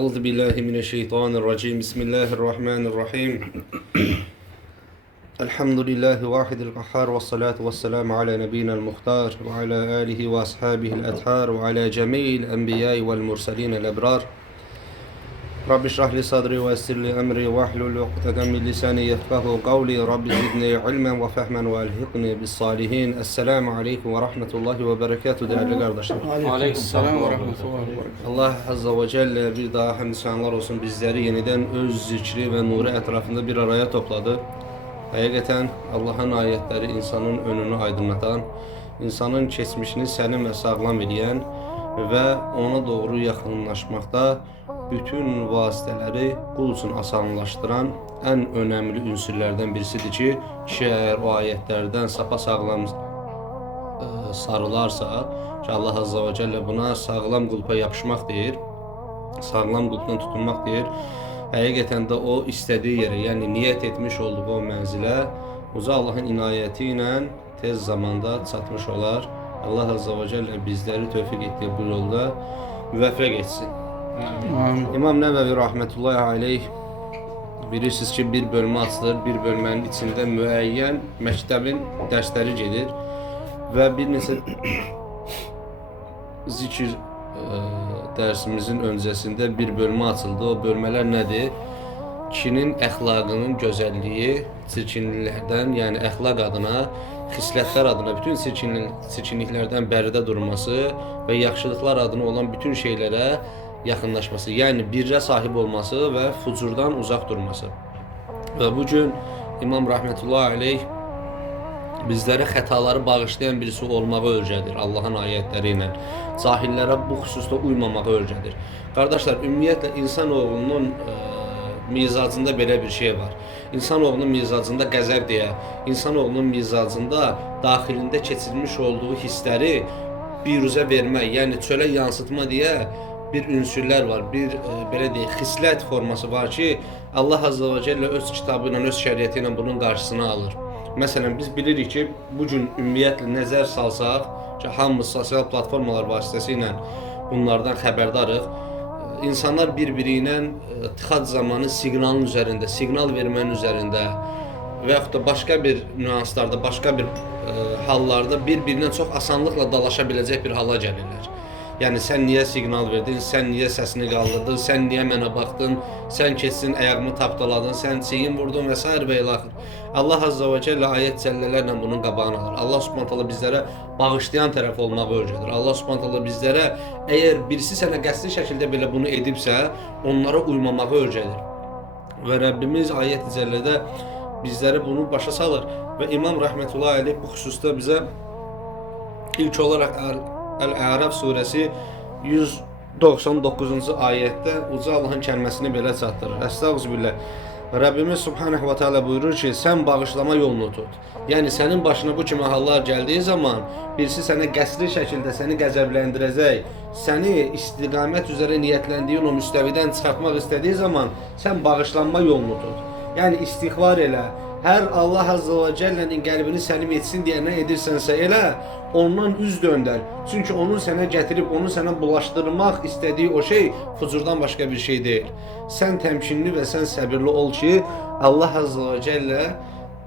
Euzu billahi mineşşeytanirracim. Bismillahirrahmanirrahim. Elhamdülillahi vahidil kahhar ve salatu ve selamu ala nebiyyinel muhtar ve ala alihi ve ashabihil ethar ve ala cemil enbiyai vel mursalinel ebrar. Rabbi şrah li sadri ve essir li emri ve ahlul ukdeten min lisani yefkahu kavli. Rabbi zidni ilmen ve fehmen ve elhiqni bis salihin. Esselamu aleyküm ve rahmetullahi ve berekatuhu değerli kardeşler. Aleykümselam ve rahmetullahi ve berekatuhu. Allah Azze ve Celle bir daha hamd senalar olsun, bizleri yeniden öz zikri ve nuru etrafında bir araya topladı. Hakikaten Allah'ın ayetleri insanın önünü aydınlatan, insanın geçmişini səlim ve sağlam edən ve ona doğru yakınlaşmakta bütün vasiteleri kul için asanlaştıran en önemli ünsürlerden birisidir ki, kişi eğer o ayetlerden sapasağlam sarılarsa, ki Allah Azze ve Celle buna sağlam kulpa yapışmak deyir, sağlam kulpdan tutunmak deyir. Həqiqətən də o istediği yere, yani niyet etmiş olduğu o mənzilə uca Allah'ın inayeti ilə tez zamanda çatmış olar. Allah Azze ve Celle bizleri tövfik ettiği bu yolda müvəffəq etsin. İmam Nəvəvi rahmetullahi aleyh bilirsiniz ki, bir bölmə açılır, bir bölmənin içində müəyyən məktəbin dərsləri gedir və bir neçə zikir dersimizin öncesinde bir bölme açıldı. O bölmeler nedir? Kişinin əxlaqının gözəlliyi, çirkinliklərdən, yani əxlaq adına, xislətlər adına bütün çirkinliklərdən bəridə durması və yaxşılıqlar adına olan bütün şeylərə yaxınlaşması, yani birrə sahib olması ve fucurdan uzak durması. Ve bugün İmam rahmetullahi aleyh bizlere xətaları bağışlayan birisi olmağı öyrədir Allah'ın ayetləriyle. Cahillərə bu xüsusda uymamağı öyrədir. Kardeşler, ümumiyyətlə insanoğlunun mizacında belə bir şey var. İnsanoğlunun mizacında qəzəb deyə, insanoğlunun mizacında daxilində keçirilmiş olduğu hissləri biruzə vermək, yəni çölə yansıtma deyə bir ünsürlər var, bir belə deyək, xislət forması var ki, Allah Azze ve Celle öz kitabı ilə, öz şəriəti ilə bunun qarşısını alır. Məsələn, biz bilirik ki, bugün ümumiyyətlə nəzər salsaq ki, hamımız sosial platformalar vasitəsilə bunlardan xəbərdarıq. İnsanlar bir-biri ilə tıxac zamanı siqnalın üzərində, siqnal vermənin üzərində və yaxud da başqa bir nüanslarda, başqa bir hallarda bir-birindən çox asanlıqla dalaşa biləcək bir hala gəlirlər. Yani sen niye signal verdin, sen niye sesini kaldırdın, sen niye mənə baxdın, sen keçsin ayağımı tapdaladın, sen çiyin vurdun vesaire və ilaxır. Allah Azze ve Celle ayet cəllələrlə bunun qabağını alır. Allah Subhanahu taala bizlərə bağışlayan tərəf olmağı öyrədir. Allah Subhanahu taala bizlərə eğer birisi sənə qəsdi şəkildə belə bunu edibsə, onlara uymamağı öyrədir. Və Rəbbimiz ayet cəllədə bizlərə bunu başa salır. Və İmam rahmetullahi aleyh bu xüsusda bizə ilk olarak El-A'raf suresi 199. ayette uca Allah'ın kəlməsini belə çatdırır. Estağfirullah. Rabbimiz Subhanahu ve Teala buyurur ki, sen bağışlama yolunu tut. Yani senin başına bu kimi hallar geldiği zaman birisi səni qəsdi şəkildə səni qəzəbləndirəcək, səni istiqamət üzere niyetləndiyin o müstəvidən çıxartmaq istediği zaman sen bağışlanma yolunu tut. Yani istiğfar elə. Her Allah Azze ve Celle'nin qəlbini səlim etsin diye ne edirsənsə elə, ondan üz döndər. Çünkü onun sənə gətirib, onu sənə bulaşdırmaq istediği o şey fucurdan başka bir şey değil. Sen temkinli ve sen səbirli ol ki, Allah Azze ve Celle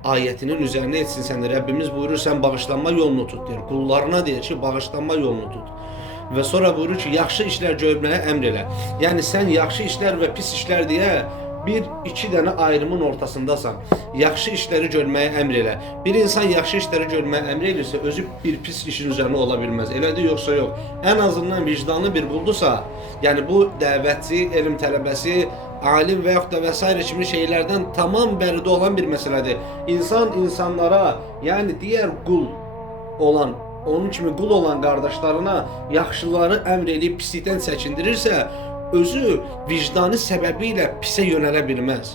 ayetinin üzerine etsin səni. Rabbimiz buyurur, sen bağışlanma yolunu tut deyir. Kullarına deyir ki, bağışlanma yolunu tut. Ve sonra buyurur ki, yaxşı işler görməyə əmr elə. Yani sen yaxşı işler ve pis işler diye iki dənə ayrımın ortasındasan. Yaxşı işləri görməyə əmr elə. Bir insan yaxşı işləri görməyə əmr edirsə, özü bir pis işin üzərində ola bilməz. Elədir, yoxsa yox. Ən azından vicdanlı bir quldursa, yəni bu dəvətçi, elm tələbəsi, alim və yaxud da vesaire kimi şeylərdən tamam bəridə olan bir məsələdir. İnsan insanlara, yəni digər qul olan, onun kimi qul olan qardaşlarına yaxşıları əmr eləyib pislikdən çəkindirirsə, özü vicdanı səbəbiyle pisə yönələ bilməz.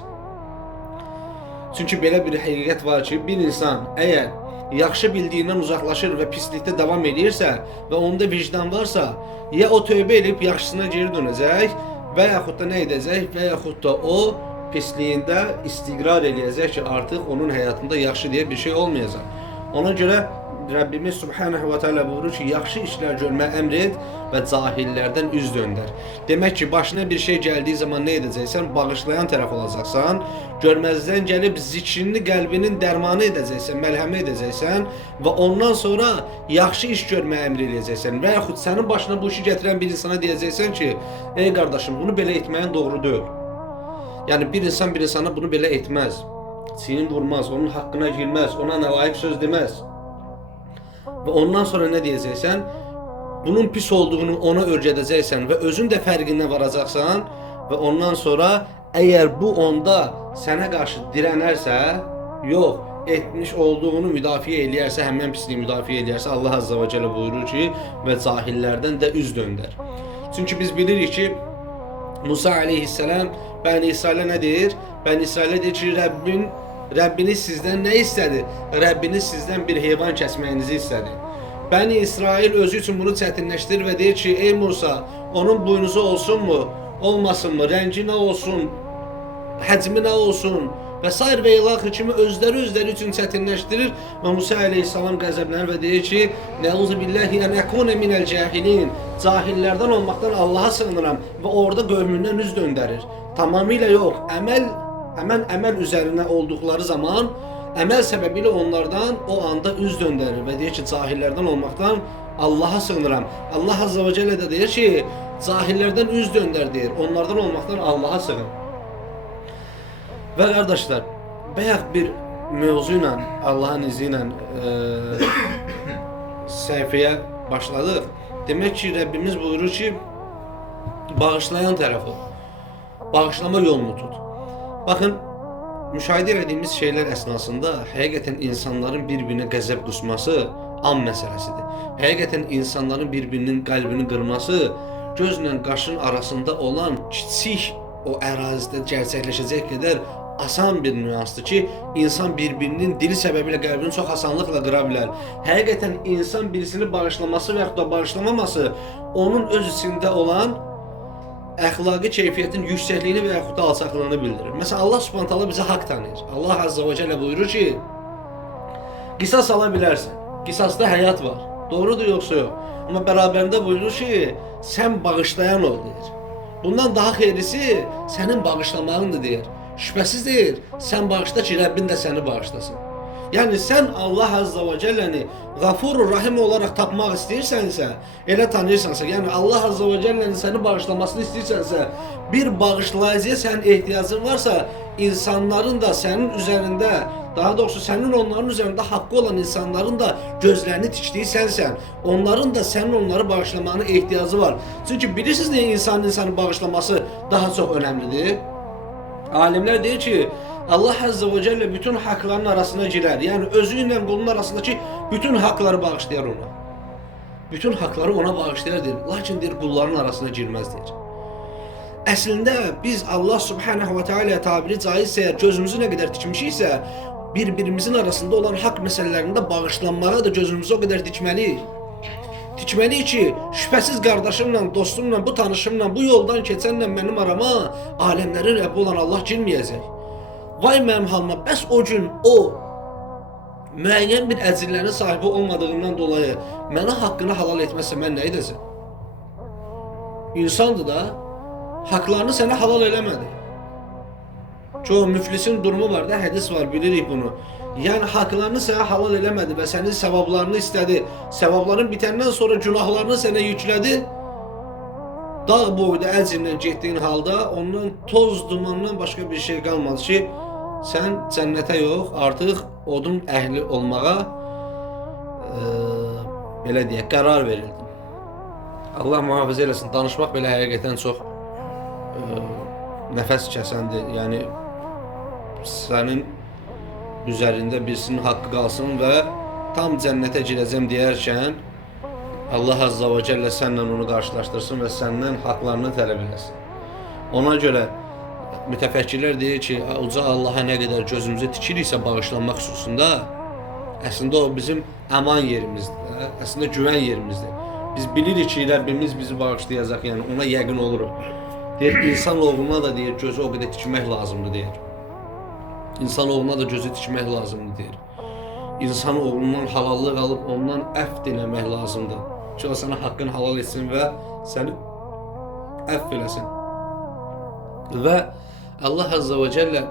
Çünkü belə bir həqiqət var ki, bir insan eğer yaxşı bildiğinden uzaklaşır ve pislikdə devam edirsə və onda vicdan varsa, ya o tövbə edib yaxşısına geri dönəcək və yaxud da nə edəcək və yaxud da o pisliyində istiqrar eləyəcək ki, artıq onun həyatında yaxşı diye bir şey olmayacaq. Ona görə Rəbbimiz Subhanahu və Teala buyurur ki, yaxşı işlər görməyə əmr et və cahillərdən üz döndər. Demək ki, başına bir şey gəldiyi zaman nə edəcəksən? Bağışlayan tərəf olacaqsan. Görməzdən gəlib zikrini, qəlbinin dərmanı edəcəksən, məlhəmə edəcəksən və ondan sonra yaxşı iş görməyə əmr edəcəksən. Və yaxud sənin başına bu işi gətirən bir insana deyəcəksən ki, ey qardaşım, bunu belə etməyin doğru deyil. Yəni bir insan bir insana bunu belə etməz. Çiyin vurmaz, onun haqqına girməz, ona nəlayiq söz deməz. Və ondan sonra nə deyəcəksən? Bunun pis olduğunu ona öyrədəcəksən və özün də fərqinə varacaqsan və ondan sonra əgər bu onda sənə qarşı dirənərsə, yox, etmiş olduğunu müdafiə eləyərsə, həmin pisliyi müdafiə eləyərsə, Allah Azza və Cəllə buyurur ki, və cahillərdən də üz döndər. Çünki biz bilirik ki, Musa aleyhisselam Bəni İsrailə nə deyir? Bəni İsrailə deyir ki, Rəbbiniz sizdən nə istədi? Rəbbiniz sizdən bir heyvan kəsməyinizi istədi. Bəni İsrail özü üçün bunu çətinləşdirir və deyir ki, ey Musa, onun buynuzu olsunmu, olmasınmı, rəngi nə olsun, həcmi nə olsun və s. və ilaxır kimi özləri üçün çətinləşdirir və Musa aleyhissalam qəzəblənir və deyir ki, Nəuzu billahi ən əkune minəl cahilin, cahillərdən olmaqdan Allaha sığınıram və orada qövmündən üz döndərir. Tamamilə yox, həmən əməl üzərinə olduqları zaman əməl səbəbilə onlardan o anda üz döndərir və deyir ki, cahillərdən olmaqdan Allaha sığınıram. Allah Azza və Cəllə də deyir ki, cahillərdən üz döndər deyir, onlardan olmaqdan Allaha sığın. Və qardaşlar, bayaq bir mövzu ilə, Allahın izi ilə səhifəyə başladıq. Demək ki, Rəbbimiz buyurur ki, bağışlayan tərəf ol. Bağışlama yolunu tut. Baxın, müşahidə etdiyimiz şeylər əsnasında həqiqətən insanların bir-birinə qəzəb qusması an məsələsidir. Həqiqətən insanların bir-birinin qəlbini qırması gözlə qaşın arasında olan kiçik o ərazidə gerçəkləşəcək qədər asan bir nüansdır ki, insan bir-birinin dili səbəbilə qəlbini çox asanlıqla qıra bilər. Həqiqətən insan birisini bağışlaması və yaxud da bağışlamaması onun öz içində olan əxlaqi keyfiyyətin yüksəkliyini və yaxud da alçaqlığını bildirir. Məsələn, Allah Subhanahu taala bizə haqq tanıyır. Allah Azza və Cəllə buyurur ki, qisas ala bilərsən. Qisasda həyat var. Doğrudur yoxsa yox? Amma bərabərində buyurur ki, sən bağışlayan ol deyir. Bundan daha xeyrisi sənin bağışlamağındır deyir. Şübhəsiz deyir, sən bağışla ki, Rəbbin də səni bağışlasın. Yəni sən Allah Azza və Cəlləni Qafurur Rahim olaraq tapmaq istəyirsənsə, elə tanıyırsansa, yəni Allah Azza və Cəllənin səni bağışlamasını istəyirsənsə, bir bağışlayıcıya sənin ehtiyacın varsa, insanların da sənin üzərində, daha doğrusu sənin onların üzərində haqqı olan insanların da gözlərini tikdiyi sənsən. Onların da sənin onları bağışlamağına ehtiyacı var. Çünki bilirsiniz niyə insanı bağışlaması daha çox önəmlidir? Alimlər deyir ki, Allah Azza və Cəllə bütün haqların arasına girər. Yəni özü ilə qulun arasındakı bütün haqları bağışlayar ona. Bütün haqları ona bağışlayar deyir. Lakin deyir qulların arasına girməz deyir. Əslində biz Allah Subhanahu və Teala tabiri caizsə, gözümüzü nə qədər tikmişiksə, bir-birimizin arasında olan haqq məsələlərində bağışlanmağa da gözümüzü o qədər dikməliyik. Dikməliyik ki, şübhəsiz qardaşımla, dostumla, bu tanışımla, bu yoldan keçənlə mənim arama aləmlərin Rəbbi olan Allah girməyəcək. Vay mənim halıma, bəs o gün o müəyyən bir əcirlərin sahibi olmadığından dolayı mənə haqqını halal etməzsə mən nə edəcəm? İnsandır da, haqlarını sənə halal eləmədi. Çoğu müflisin durumu var da, hədis var, bilirik bunu. Yəni haqlarını sənə halal eləmədi və sənin səvablarını istədi. Səvabların bitəndən sonra günahlarını sənə yüklədi. Dağ boyda əcrlə getdiyin halda ondan toz dumandan başqa bir şey qalmadı ki, sən cənnətə yox, artıq odun əhli olmağa belə deyək, qərar verildin. Allah mühafizə eləsin, danışmaq belə həqiqətən çox nəfəs kəsəndir. Yəni sənin üzərində birisinin haqqı qalsın və tam cənnətə girəcəm deyərkən Allah Azza və Cəllə sənlə onu qarşılaşdırsın və səndən haqlarını tələb eləsin. Ona görə mütəfəkkirlər deyir ki, uca Allaha nə qədər gözümüzü tikiriksə bağışlanmaq xüsusunda, əslində o bizim əman yerimizdir, əslində güvən yerimizdir. Biz bilirik ki, Rəbbimiz bizi bağışlayacaq, yəni ona yəqin oluruq. Deyir, insanoğluna da deyir, gözü o qədər tikmək lazımdır deyir. İnsanoğluna da gözü tikmək lazımdır deyir. insan oğlundan halallıq alıb ondan əfv diləmək lazımdır. Ki o sənə haqqını halal etsin və səni əfv eləsin. Və Allah Azza və Cəllə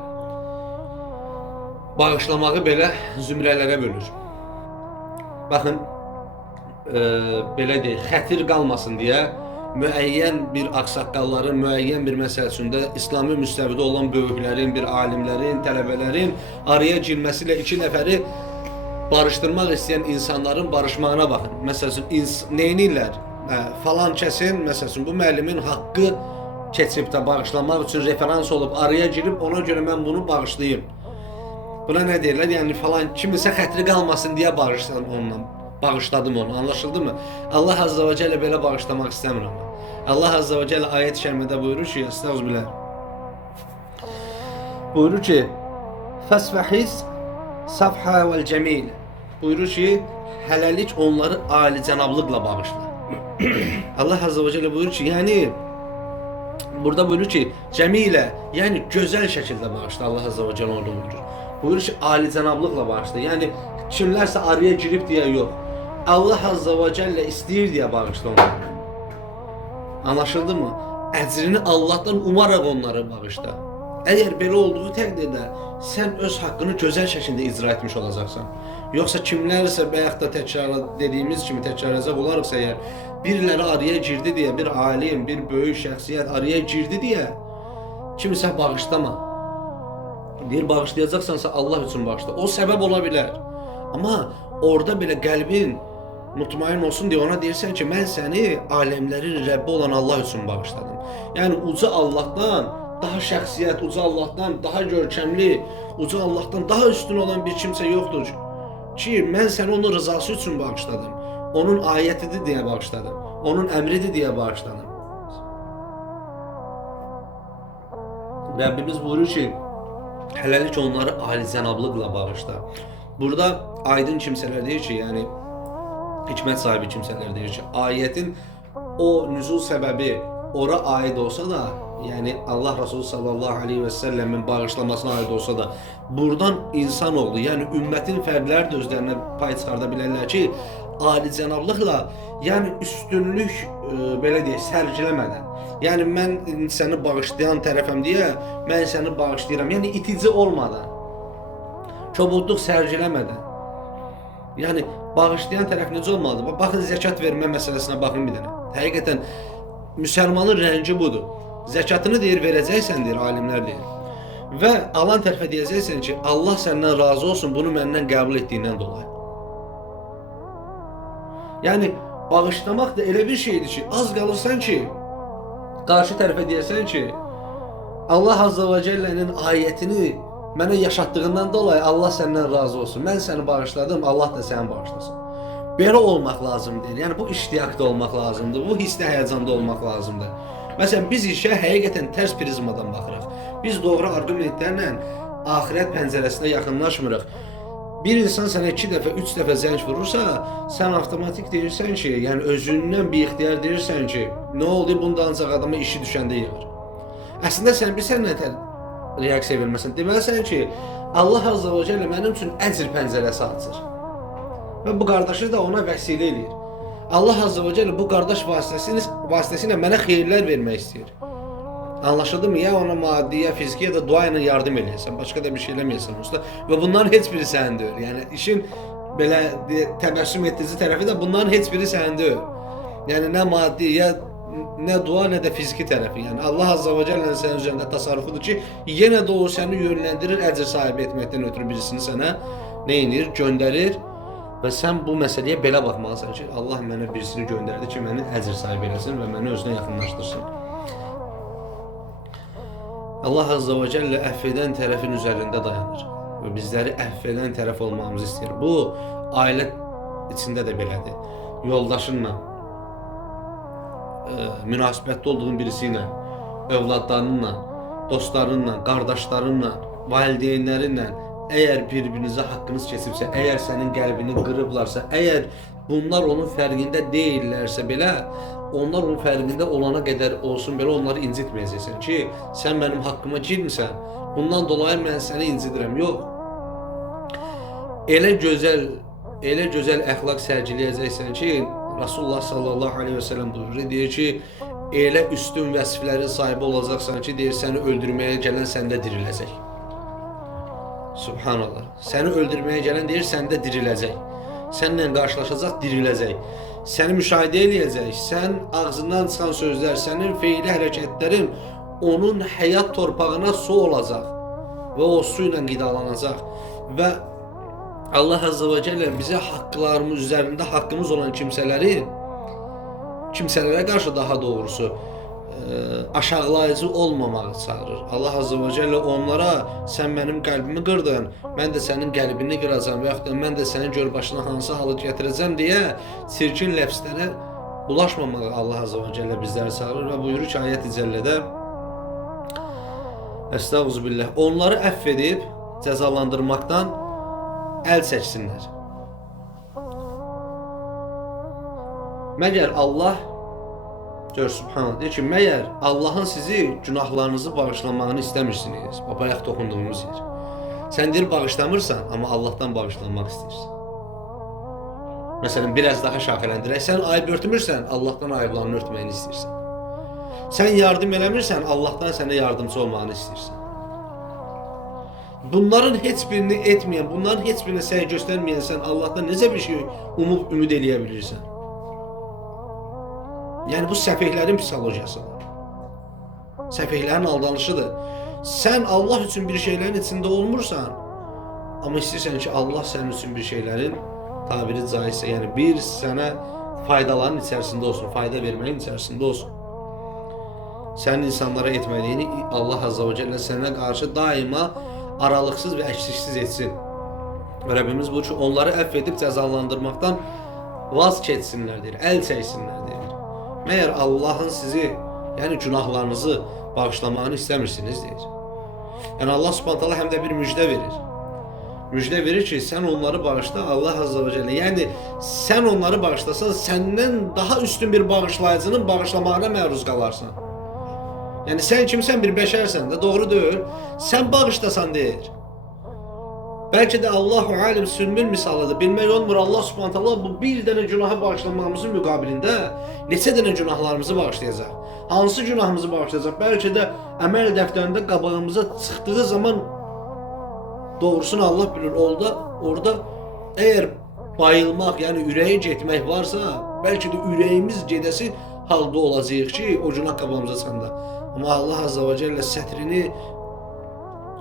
bağışlamağı belə zümrələrə bölür. Baxın, belə deyək, xətir qalmasın deyə müəyyən bir ağsaqqalların, müəyyən bir məsələsində İslami müstəvidə olan böyüklərin, bir alimlərin, tələbələrin araya girməsi ilə iki nəfəri barışdırmaq istəyən insanların barışmağına baxın. Məsələn, neynirlər? Falan kəsin, məsələn, bu müəllimin haqqı keçib də bağışlamaq üçün referans olub, araya girib, ona görə mən bunu bağışlayayım. Buna nə deyirlər? Yəni falan kimisə xətri qalmasın deyə bağışladım onu. Anlaşıldı mı? Allah Azza və Cəllə belə bağışlamaq istəmir ama. Allah Azza və Cəllə ayət-i kərimədə buyurur ki, estağfirullah. Buyurur ki, "Fasfahis safha vel cemil." Buyurur ki, hələlik onları alicənablıqla bağışla. Allah Azza və Cəllə buyurur ki, yəni burada buyurur ki, cəmilə, yəni gözəl şəkildə bağışla. Allah Azza və Cəllə orada buyurur. Buyurur ki, alicənablıqla bağışla. Yəni kimlərsə araya girib deyə yox. Allah Azza və Cəllə istəyir deyə bağışla onları. Anlaşıldı mı? Əcrini Allah'tan umaraq onları bağışla. Əgər belə olduğu təqdirdə sən öz haqqını gözəl şəkildə icra etmiş olacaqsan. Yoxsa kimlərsə bayaq da təkrar dediyimiz kimi təkrarlayacaq olarıqsa əgər biriləri araya girdi deyə, bir alim, bir böyük şəxsiyyət araya girdi deyə kimsə bağışlama. Deyir bağışlayacaqsansa Allah üçün bağışla. O səbəb ola bilər. Amma orada belə qəlbin mutmain olsun deyə ona deyirsən ki, mən səni aləmlərin Rəbbi olan Allah üçün bağışladım. Yəni uca Allah'tan daha şəxsiyyət, uca Allah'tan daha görkəmli, uca Allah'tan daha üstün olan bir kimsə yoxdur ki, mən səni onun rızası üçün bağışladım. Onun ayətidir deyə bağışladım. Onun əmridir deyə bağışladım. Rəbbimiz buyurur ki, hələlik onları alicənablıqla bağışla. Burada aydın kimsələr deyir ki, yəni hikmət sahibi kimsələr deyir ki, ayətin o nüzul səbəbi ora aid olsa da, yəni Allah Resulü sallallahu aleyhi və səlləmin bağışlamasına aid olsa da, buradan insanoğlu, yəni ümmətin fərdləri də özlərinə pay çıxarda bilərlər ki, alicənablıqla, yəni üstünlük belə deyək, sərgiləmədən, yəni mən səni bağışlayan tərəfəm deyə, mən səni bağışlayıram, yəni itici olmadan, kobudluq sərgiləmədən, yəni bağışlayan tərəf necə olmalıdır? Baxın, zəkat vermə məsələsinə baxın bir dənə. Həqiqətən, müsəlmanın rəngi budur. Zəkatını deyir, verəcəksən deyir, alimlər deyir. Və alan tərəfə deyəcəksən ki, Allah səndən razı olsun, bunu məndən qəbul etdiyindən dolayı. Yəni, bağışlamaq da elə bir şeydir ki, az qalırsan ki, qarşı tərəfə deyəsən ki, Allah Azza və Cəllənin ayətini mənə yaşatdığından dolayı Allah səndən razı olsun. Mən səni bağışladım, Allah da səni bağışlasın. Belə olmaq lazımdır. Yəni bu iştiyaqda olmaq lazımdır. Bu hissdə həyəcanda olmaq lazımdır. Məsələn, biz işə həqiqətən tərs prizmadan baxırıq. Biz doğru argumentlərlə axirət pəncərəsinə yaxınlaşmırıq. Bir insan sənə 2 dəfə, 3 dəfə zəng vurursa, sən avtomatik deyirsən ki, yəni özündən bir ixtiyar deyirsən ki, nə oldu, bunda ancaq adama işi düşəndə yığır. Əslində sən bilsən nə reaksiya verməsən. Deməlisən ki, Allah Azza və Cəllə mənim üçün əcr pəncərəsi açır. Və bu qardaşı da ona vəsilə eləyir. Allah Azza və Cəllə bu qardaş vasitəsilə mənə xeyirlər vermək istəyir. Anlaşıldı mı? Ya ona maddi, ya fiziki, ya da dua ilə yardım eləyəsən. Başqa da bir şey eləməyəsən usta. Və bunların heç biri sənin deyil. Yəni işin belə təbəssüm etdici tərəfi də bunların heç biri sənin deyil. Yəni nə maddi, ya nə dua, nə də fiziki tərəfi. Yəni Allah Azza və Cəllənin sənin üzərində təsarrufudur ki, yenə də o səni yönləndirir, əcr sahibi etməkdən ötürü birisini sənə nə edir, göndərir və sən bu məsələyə belə baxmalısan ki, Allah mənə birisini göndərdi ki, məni əcr sahibi eləsin və məni özünə yaxınlaşdırsın. Allah Azza və Cəllə əfv edən tərəfin üzərində dayanır və bizləri əfv edən tərəf olmamızı istəyir. Bu, ailə içində də belədir. Yoldaşınla, münasibətli olduğun birisi ilə, övladlarınla, dostlarınla, qardaşlarınla, valideynlərinlə, əgər bir-birinizə haqqınız keçibsə, əgər sənin qəlbini qırıblarsa, əgər bunlar onun fərqində deyillərsə belə, onlar onun fərqində olana qədər olsun belə onları incitməyəcəksən ki, sən mənim haqqıma girmirsən, bundan dolayı mən səni incidirəm. Yox. elə gözəl əxlaq sərgiləyəcəksən ki, Rasulullah sallallahu aleyhi ve sellem buyurur, deyir ki, elə üstün vəsiflərin sahibi olacaqsan ki, deyir, səni öldürməyə gələn səndə diriləcək. Subhanallah. Səni öldürməyə gələn deyir, səndə diriləcək. Səninlə qarşılaşacaq, diriləcək. Səni müşahidə eləyəcək. Sən ağzından çıxan sözlər, sənin feili hərəkətlərin onun həyat torpağına su olacaq və o su ilə qidalanacaq. Və Allah Azze ve Celle bizə haqqlarımız üzərində haqqımız olan kimsələrə qarşı daha doğrusu aşağılayıcı olmamağı çağırır. Allah Azze ve Celle onlara sən mənim qəlbimi qırdın, mən də sənin qəlbini qıracam və yaxud da mən də sənin gör başına hansı halı gətirəcəm deyə çirkin ləfslərə bulaşmamağı Allah Azze ve Celle bizləri çağırır və buyurur ki, ayət-i cəllədə Estağfirullah, onları əfv edib cəzalandırmaqdan əl çəksinlər. Məgər Allah gör subhanallah deyir ki, məyər Allahın sizi günahlarınızı bağışlamağını istəmirsiniz? Bayaq toxunduğumuz yer. Sən deyir bağışlamırsan, amma Allahdan bağışlanmaq istəyirsən. Məsələn, biraz daha şaxələndirək, sən ayıb örtmürsən, Allahdan ayıblarını örtməyini istəyirsən. Sən yardım eləmirsən, Allahdan sənə yardımcı olmağını istəyirsən. Bunların heç birini etməyən, bunların heç birinə səy göstərməyən sən Allahdan necə bir şey ümid eləyə bilirsən? Yəni bu səfehlərin psixologiyasıdır. Səfehlərin aldanışıdır. Sən Allah üçün bir şeylərin içində olmursan, amma istəyirsən ki, Allah sənin üçün bir şeylərin tabiri caizsə, yəni bir sənə faydaların içərisində olsun, fayda verməyin içərisində olsun. Sənin insanlara etmədiyini Allah Azze ve Celle sənə qarşı daima aralıqsız və əksiksiz etsin. Rəbbimiz bu ki, onları əfv edib cəzalandırmaqdan vaz keçsinlər deyir, əl çəksinlər deyir. Məyər Allahın sizi, yəni günahlarınızı bağışlamağını istəmirsiniz deyir. Yəni Allah Subhanahu taala həm də bir müjdə verir. Müjdə verir ki, sən onları bağışla Allah Azze ve Celle. Yəni sən onları bağışlasan, səndən daha üstün bir bağışlayıcının bağışlamağına məruz qalarsan. Yəni sən kimsən, bir bəşərsən də, doğru deyil. Sən bağışlasan deyir. Bəlkə də Allahu alim sülmül misalıdır. Bilmək olmur, Allah Subhanahu taala bu bir dənə günahı bağışlamağımızın müqabilində neçə dənə günahlarımızı bağışlayacaq. Hansı günahımızı bağışlayacaq? Bəlkə də əməl dəftərində qabağımıza çıxdığı zaman doğrusunu Allah bilir. Orada əgər bayılmaq, yəni ürəyə getmək varsa, bəlkə də ürəyimiz gedəsi halda olacaq ki, o günah qabağımıza çıxanda. Amma Allah Azze ve Celle sətrini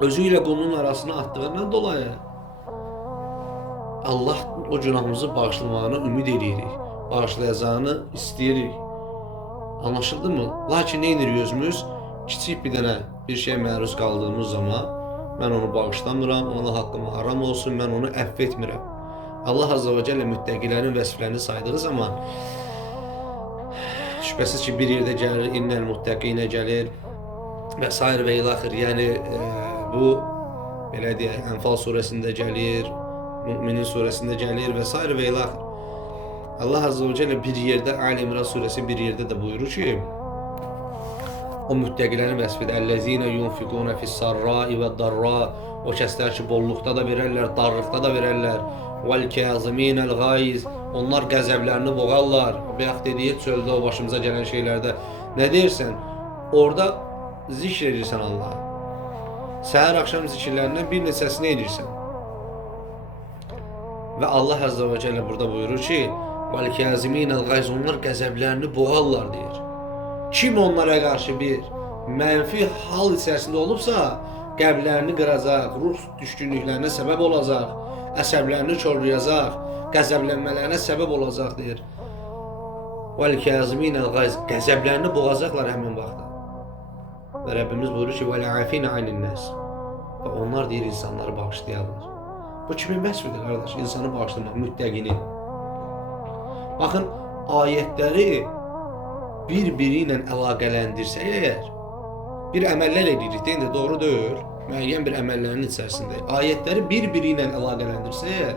özü ilə qolunun arasına attığından dolayı Allah o günahımızı bağışlamağını ümid edirik, bağışlayacağını istəyirik. Anlaşıldı mı? Lakin nə edirik özümüz? Kiçik bir dənə bir şey məruz qaldığımız zaman mən onu bağışlamıram, ona haqqıma haram olsun, mən onu əfv etmirəm. Allah Azze ve Celle müttəqilərin vəsiflərini saydığı zaman şübhəsiz ki, bir yerdə gəlir, innəl muttəqinə gəlir və s. və ilaxır. Yəni bu belə deyək, Ənfal surəsində gəlir, Müminin surəsində gəlir və s. və ilaxır. Allah Azze ve Celle bir yerdə, Ali İmran surəsi bir yerdə də buyurur ki, o müttəqilərin vəsifidir. Əllezine yunfiquna fis-sarra'i və darra. O kəslər ki, bolluqda da verərlər, darlıqda da verərlər. Vəl-kəziminəl ğayz. Onlar qəzəblərini boğarlar. Bayaq dediyi çöldə o başımıza gələn şeylərdə nə deyirsən? Orada zikr edirsən Allah'a. Səhər axşam zikirlərindən bir neçəsini edirsən. Və Allah Azze ve Celle burada buyurur ki, vəl-kəziminəl ğayz. Onlar qəzəblərini boğarlar deyir. Kim onlara qarşı bir mənfi hal içərisində olubsa, qəlblərini qıracaq, ruh düşkünlüklərinə səbəb olacaq, əsəblərini çorlayacaq, qəzəblənmələrinə səbəb olacaq deyir. Vəl-kəziminəl ğayz. Qəzəblərini boğacaqlar həmin vaxtda. Və Rəbbimiz buyurur ki, vəl-əfinə anin-nəs. Və onlar deyir, insanları bağışlayarlar. Bu kimin vəsifidir qardaş? İnsanı bağışlamaq, müttəqinin. Baxın, ayətləri bir-biri ilə əlaqələndirsə əgər, bir əməllər edirik, deyin də doğru deyil, müəyyən bir əməllərin içərisində. Ayətləri bir-biri ilə əlaqələndirsə əgər,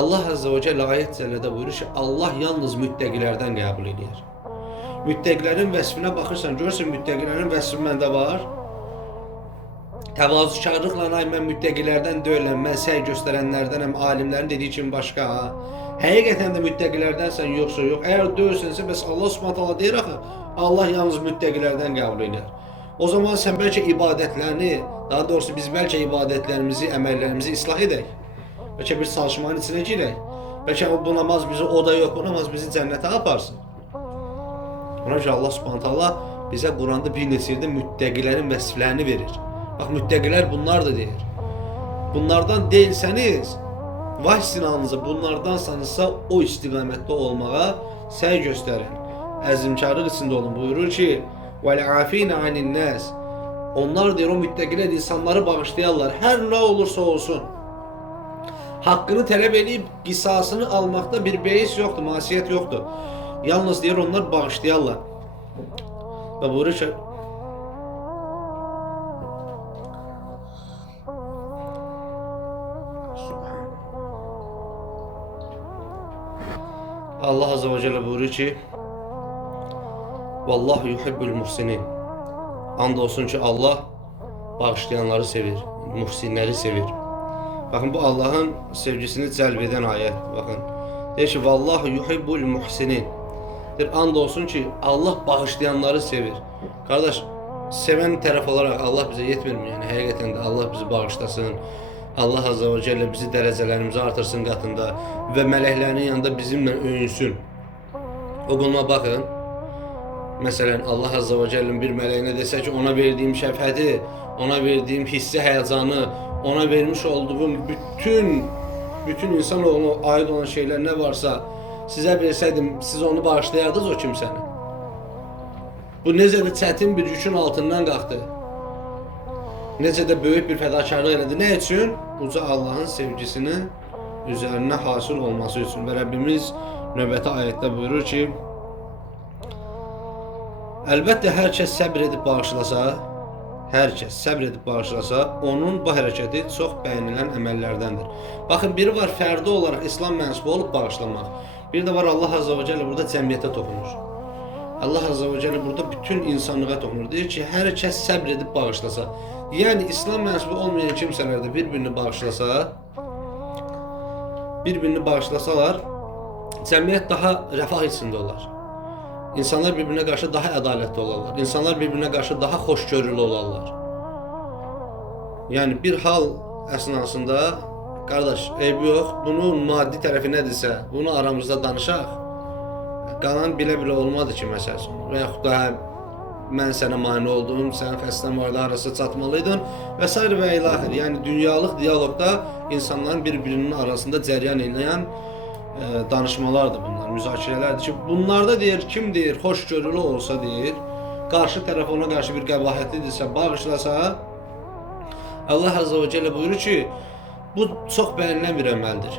Allah Azze ve Celle ayət cəllədə buyurur ki, Allah yalnız müttəqilərdən qəbul edir. Müttəqilərin vəsifinə baxırsan, görürsən müttəqilərin vəsifi məndə var. təvazökarlıqla ay mən müttəqilərdən deyiləm, mən səy göstərənlərdənəm, alimlərin dediyi kimi başqa. Həqiqətən də müttəqilərdənsən yoxsa yox. Əgər deyilsənsə, bəs Allah Subhanahu taala deyir axı, Allah yalnız müttəqilərdən qəbul edir. O zaman sən bəlkə ibadətlərini, daha doğrusu biz bəlkə ibadətlərimizi, əməllərimizi islah edək. Bəlkə bir çalışmanın içinə girək. Bəlkə bu namaz bizi, o da yox, bu namaz bizi cənnətə aparsın. Ona görə Allah Subhanahu taala bizə Quranda bir neçə yerdə müttəqilərin vəsiflərini verir. Bax, müttəqilər bunlardır deyir. Bunlardan deyilsəniz, vay sinanınıza bunlardansanızsa o istiqamətdə olmağa səy göstərin. Əzimkarlıq içində olun. Buyurur ki, وَالْعَافِينَ عَنِ النَّاسِ Onlar deyir, o müttəqilər insanları bağışlayarlar. Hər nə olursa olsun. Haqqını tələb edib qisasını almaqda bir beis yoxdur, masiyyət yoxdur. Yalnız deyir, onlar bağışlayarlar. Və buyurur ki, Allah Azze ve Celle buyuruyor ki Vallahu yuhibbul muhsinin Andolsun ki Allah bağışlayanları sevir, muhsinleri sevir. Bakın bu Allah'ın sevgisini cəlb edən ayət. Bakın deyir ki Vallahu yuhibbul muhsinin Andolsun ki Allah bağışlayanları sevir. Kardeş, seven tərəf olarak Allah bize yetmir mi? Yani həqiqətən də Allah bizi bağışlasın. Allah Azze ve Celle bizi dərəcələrimizi artırsın qatında və mələklərin yanında bizimlə öyünsün. O qulma bakın. Məsələn, Allah Azze ve Celle'nin bir mələyinə desə ki, ona verdiğim şəfqəti, ona verdiğim hissi, həyəcanı, ona vermiş olduğum bütün insanoğluna ait olan şeyler ne varsa sizə versəydim, siz onu bağışlayardınız o kimsəni. Bu necə də çətin bir yükün altından qalxdı. Necə də böyük bir fədakarlıq elədi. Ne üçün? Uca Allah'ın sevgisini üzerine hasıl olması üçün. Və Rəbbimiz növbəti ayətdə buyurur ki, əlbəttə hər kəs səbr edib bağışlasa, onun bu hərəkəti çox bəyənilən əməllərdəndir. Baxın, biri var fərdi olaraq İslam mənsubu olub bağışlamaq. Bir de var Allah Azze ve Celle burada cəmiyyətə toxunur. Allah Azze ve Celle burada bütün insanlığa toxunur. Deyir ki, hər kəs səbr edib bağışlasa. Yani İslam mənsubu olmayan kimsələr də bir-birini bağışlasalar, cəmiyyət daha rəfah içində olar. İnsanlar birbirine karşı daha ədalətli olarlar. İnsanlar birbirine karşı daha hoşgörülü olarlar. Yani bir hal əsnasında, qardaş, eybi yox, bunun maddi tərəfi nədirsə, bunu aramızda danışaq. Qalan bilə-bilə olmadı ki, məsələn. Və yaxud da mən sənə mane oldum, sən xəstəm vardı, arası çatmalıydın və s. və ilaxır. Yəni dünyalıq diyaloqda insanların birbirinin arasında cəryan edən danışmalardır bunlar, müzakirələrdir ki, bunlarda deyir, kim deyir, hoşgörülü olsa deyir, qarşı tərəf ona qarşı bir qəbahətlidirsə, bağışlasa, Allah Azze ve Celle buyurur ki, bu çox bəyənilən bir əməldir.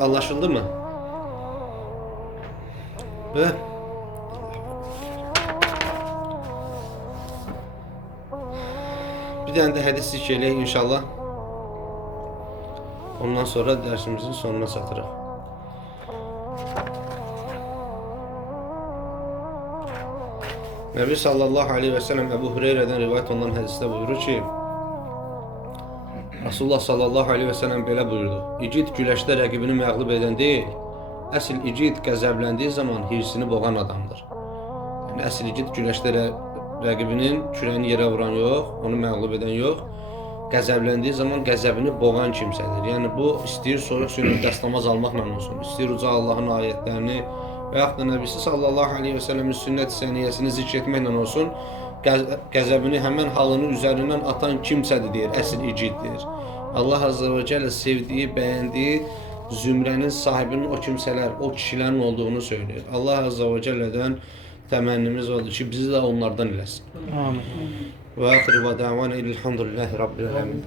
Anlaşıldı mı? Və bir dənə də hədis zikr eləyək inşallah. Ondan sonra dərsimizin sonuna çatırıq. Nəbi sallallahu aleyhi ve sellem Ebu Hüreyrədən rivayət olunan hədisdə buyurur ki, Rasulullah sallallahu aleyhi ve sellem belə buyurdu. İgid güləşdə rəqibini məğlub edən deyil, əsl igid qəzəbləndiyi zaman hirsini boğan adamdır. Yəni əsl igid güləşdə rəqibinin kürəyini yerə vuran yox, onu məğlub edən yox, qəzəbləndiyi zaman qəzəbini boğan kimsədir. Yəni bu istəyir soyuq suyunu dəstəmaz almaqla olsun, istəyir uca Allahın ayətlərini və yaxud da Nəbisi sallallahu aleyhi ve sellemin sünnət-i səniyyəsini zikr etməklə olsun, qəzəbini həmən halının üzərindən atan kimsədir deyir, əsl igiddir. Allah Azze ve Celle sevdiyi, bəyəndiyi zümrənin sahibinin o kimsələr, o kişilərin olduğunu söylüyor. Allah Azze ve Celle'dən təmənnimiz oldu ki, bizi də onlardan eləsin. Amin. Və axir və davana elhamdülillahi rabbil ələmin.